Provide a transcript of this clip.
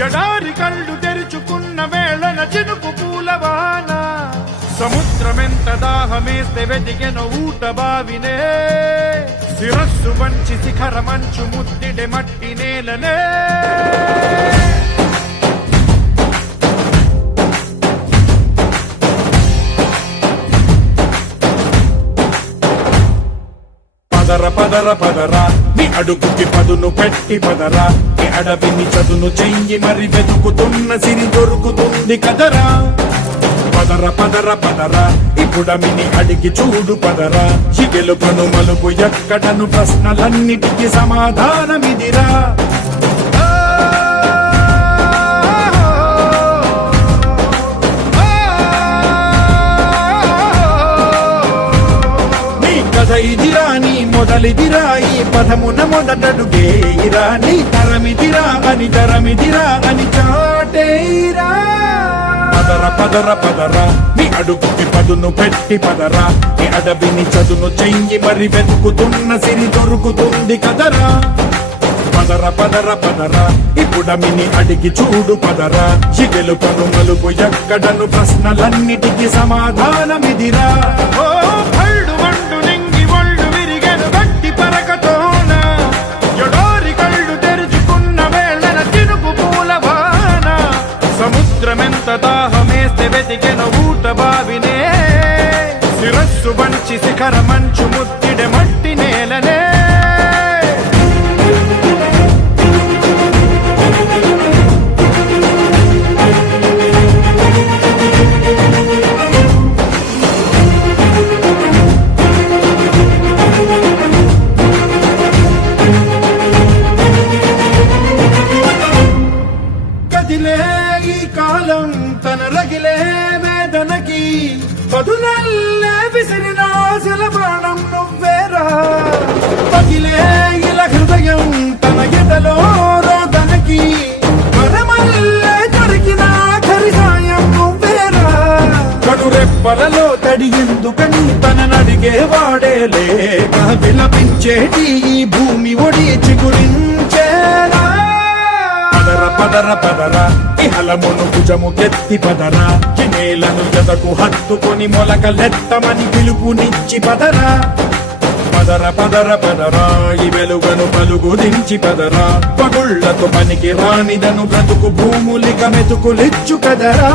ఎడారి కళ్ళు తెరుచుకున్న వేళన చినుకు పూలవాన సముద్రమెంత దాహమేస్తే వెతికెన ఊట బావినే శిరస్సు వంచి శిఖర మంచు ముద్దిడే మట్టి నేలనే పదర పదర పదరా నీ అడుగుకి పదును పెట్టి పదరా నీ అడవిని చదును చెయ్యి మరి వెతుకుతున్న సిరి దొరుకుతుంది కదరా పదర పదర పదరా ఇప్పుడమిని అడిగి చూడు పదరా చిగెలుపను మలుపు ఎక్కడను ప్రశ్నలన్నిటికీ సమాధానమిదిరా ఇదిరా నీ మొదలిదిరా ఈ పదమున మొదటడుగేయిరా నీ తరమిదిరా అని చాటేరా పదర పదర పదరా నీ అడుగుకి పదును పెట్టి పదరా నీ అడవిని చదును చెయ్యి మరి వెతుకుతున్న సిరి దొరుకుతుంది కదరా పదర పదర పదరా ఇప్పుడమిని అడిగి చూడు పదరా చిగెలుపను మలుపు ఎక్కడను ప్రశ్నలన్నిటికీ సమాధానమిదిరా ఓ భళ్ళు వండు నింగి ఒళ్ళు విరిగెను గట్టి పరకతోన ఎడారి కళ్ళు తెరుచుకున్న వేళన చినుకు పూలవాన సముద్రమెంత దాహమేస్తే వెతికెన ఊట బావినే శిరస్సు వంచి శిఖర మంచు ముద్దిడే మట్టి నేలనే ఈ కాలం తన రగిలే వేదనకి పదునల్లే విసిరిన ఆశల బాణం నువ్వేరా పగిలే ఇలా హృదయం తన ఎదలో రోదనకి పరమల్లే దొరికిన ఆఖరి సాయం నువ్వేరా కడురెప్పలలో తడి ఎందుకని తననడిగే వాడే లేక విలపించేటి ఈ భూమి ఒడి చిగురించేరా పదర పదరా ఇహలమును భుజము కెత్తి పదరా నేలను ఎదకు హత్తుకొని మొలకలెత్తమని పిలుపునిచ్చి పదరా పదర పదర పదరా ఈ వెలుగను పలుగు దించి పదరా పగుళ్లతో పనికి రానిదను బ్రతుకు భూములిక మెతుకులిచ్చు కదరా